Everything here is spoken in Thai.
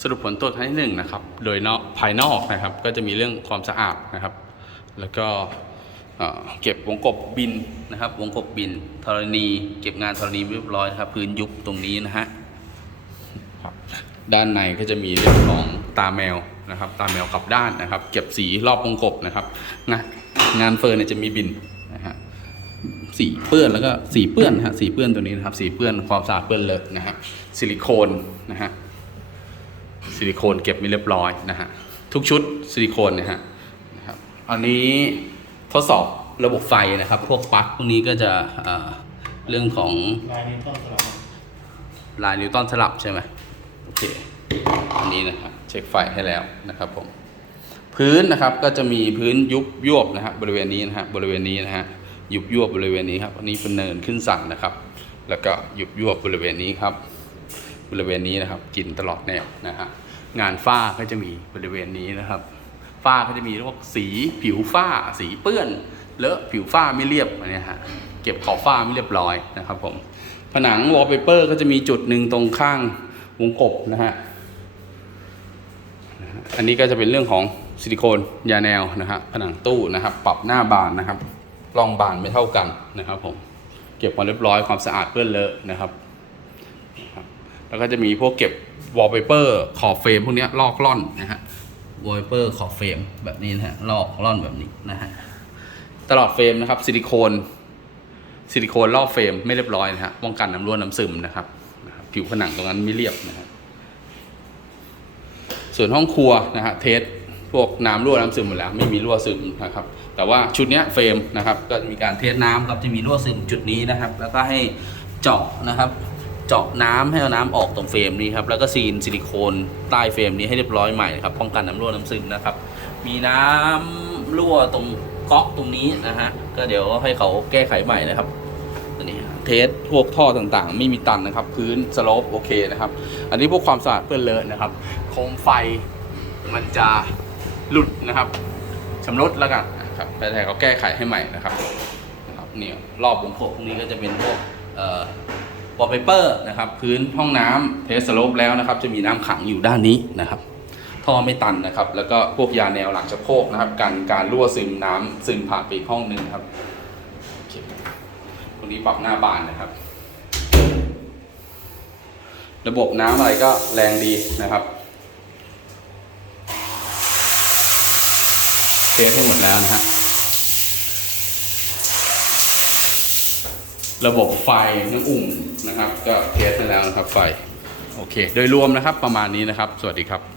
สรุปผลตรวจครั้งที่หนึ่งนะครับ โดยนอกภายนอกนะครับ ก็จะมีเรื่องความสะอาดนะครับ แล้วก็เก็บวงกบบินนะครับ วงกบบินธรณี เก็บงานธรณีเรียบร้อยนะครับ พื้นยุบตรงนี้นะฮะด้านในก็จะมีเรื่องของตาแมวนะครับ ตาแมวกลับด้านนะครับ เก็บสีรอบวงกบนะครับงานงานเฟิร์เนี่ยจะมีบินนะฮะสีเปื้อนแล้วก็สีเปื้อนนะฮะสีเปื้อนตัวนี้นะครับ สีเปื้อนความสะอาดเปื้อนเลอะนะฮะซิลิโคนนะฮะ ซิลิโคนเก็บไม่เรียบร้อยนะฮะทุกชุดซิลิโคนนะฮะนะครับอันนี้ทดสอบระบบไฟนะครับ พวกปลั๊กพวกนี้ก็จะเอ่อเรื่องของลายนิวตันสลับลายนิวตันสลับใช่ไหมโอเคอันนี้นะครับเช็คไฟให้แล้วนะครับผมพื้นนะครับก็จะมีพื้นยุบยวบนะฮะบริเวณนี้นะฮะบริเวณนี้นะฮะยุบยวบบริเวณนี้ครับอันนี้เป็นเนินขึ้นสั่นนะครับ แล้วก็ยุบยวบบริเวณนี้ครับ บริเวณนี้นะครับ กินตลอดแนวนะฮะงานฝ้าก็จะมีบริเวณนี้นะครับ ฝ้าก็จะมีพวกสีผิวฝ้า สีเปื้อนเลอะผิวฝ้าไม่เรียบอันเนี้ยฮะเก็บขอบฝ้าไม่เรียบร้อยนะครับผมผนังวอลเปเปอร์ก็จะมีจุดหนึ่งตรงข้างวงกบนะฮะนะฮะอันนี้ก็จะเป็นเรื่องของซิลิโคนยาแนวนะฮะผนังตู้นะครับ ปรับหน้าบานนะครับรองบานไม่เท่ากันนะครับผมเก็บความเรียบร้อยความสะอาดเปื้อนเลอะนะครับ แล้วก็จะมีพวกเก็บวอลเปเปอร์ขอบเฟรมพวกนี้ลอกล่อนนะฮะวอลเปเปอร์ขอบเฟรมแบบนี้นะฮะลอกล่อนแบบนี้นะฮะตลอดเฟรมนะครับซิลิโคนซิลิโคนรอบเฟรมไม่เรียบร้อยนะฮะป้องกันน้ำรั่วน้ำซึมนะครับผิวผนังตรงนั้นไม่เรียบนะฮะส่วนห้องครัวนะฮะเทสพวกน้ำรั่วน้ำซึมหมดแล้ว ไม่มีรั่วซึมนะครับ แต่ว่าชุดนี้เฟรมนะครับก็มีการเทสน้ำครับจะมีรั่วซึมจุดนี้นะครับ แล้วก็ให้เจาะนะครับ เจาะน้ำให้เอาน้ำออกตรงเฟรมนี้ครับแล้วก็ซีนซิลิโคนใต้เฟรมนี้ให้เรียบร้อยใหม่ครับป้องกันน้ำรั่วน้ำซึมนะครับ มีน้ำรั่วตรงก๊อกตรงนี้นะฮะก็เดี๋ยวให้เขาแก้ไขใหม่นะครับตัวนี้เทสพวกท่อต่างๆ ไม่มีตันนะครับ พื้นสโลปโอเคนะครับ อันนี้พวกความสะอาดเปื้อนเลอะนะครับ โคมไฟมันจะหลุดนะครับชำรุดแล้วกันครับแต่เขาแก้ไขให้ใหม่นะครับนะครับเนี่ยรอบวงโคพวกนี้ก็จะเป็นพวกเอ่อ วอลเปเปอร์นะครับพื้นห้องน้ำเทสโลปแล้วนะครับ จะมีน้ำขังอยู่ด้านนี้นะครับ ท่อไม่ตันนะครับ แล้วก็พวกยาแนวหลังชักโครกนะครับกันการรั่วซึมน้ำซึมผ่านไปอีกห้องหนึ่งครับคตรงนี้ปรับหน้าบานนะครับ ระบบน้ำอะไรก็แรงดีนะครับเทสให้หมดแล้วนะฮะ ระบบไฟน้ำอุ่นนะครับ ก็เทสไปแล้วนะครับไฟ โอเค โดยรวมนะครับประมาณนี้นะครับ สวัสดีครับ